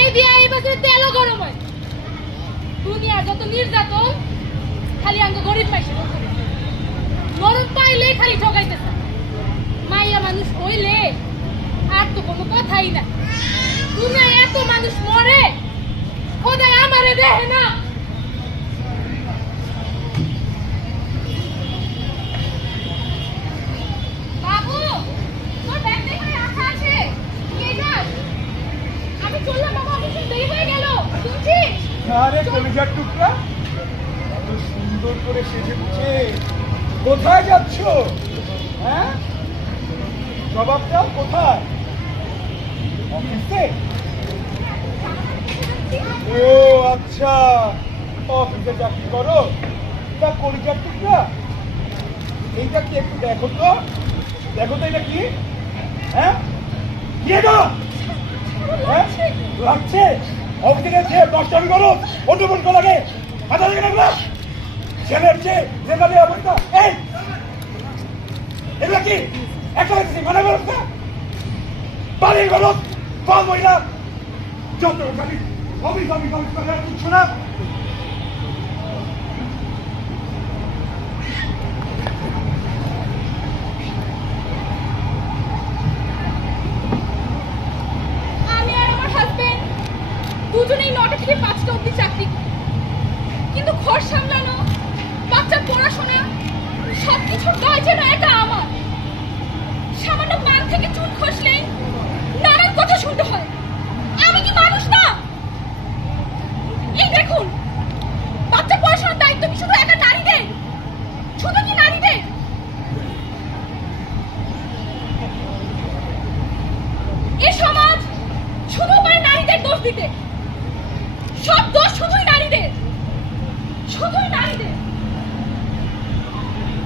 এই দিয়া এই বছর তেলও গরম হয়। দুনিয়া যত নির্যাতন খালি আঙ্গ গরিব মাইসে নরম পাইলে খালি ঠকাইতেছে। মাইয়া মানুষ হইলে আর তো কোনো কথাই না। দুনিয়ায় এত মানুষ মরে, খোদাই আমারে দেখে না। বাবু, তোর ব্যাগ দেখে আশা আছে। কে যাস? আমি চললাম বাবা, অফিসে দেরি হয়ে গেল। শুনছিস? আরে কলিজার টুকরা, এত সুন্দর করে সেজেছে, কোথায় যাচ্ছ? হ্যাঁ, জবাবটা কোথায়? অফিসে? ও আচ্ছা, অফিসে চাকরি করো। তা কলিজার টুকরা, এইটা কি একটু দেখো তো, দেখো তো এটা কি? হ্যাঁ, কি এটা? হ্যাঁ, লাগছে অফিসে গেছে 10টা করো, অন্যমন লাগে মাথা থেকে লাগলো ছেলের চেয়ে যেভাবে অবস্থা। এই এগুলা কি একটা হচ্ছে মানে ব্যবস্থা বাড়ির গরম কম মহিলা যত খালি অফিস অফিস অফিস করে কিচ্ছু না। আমি আর আমার হাজবেন্ড দুজনেই 9টা থেকে 5টা অবধি চাকরি করি, কিন্তু ঘর সামলানো, বাচ্চার পড়াশোনা সবকিছু দায় যেন একা আমার। সামান্য মান থেকে চুল খসলেই নানান কথা শুনতে হয়। আমি কি মানুষ না? এই দেখুন, বাচ্চা পড়াশোনার দায়িত্ব কি শুধু একা নারীদের? শুধু কি নারীদের? এ সমাজ শুধু পারে নারীদের দোষ দিতে।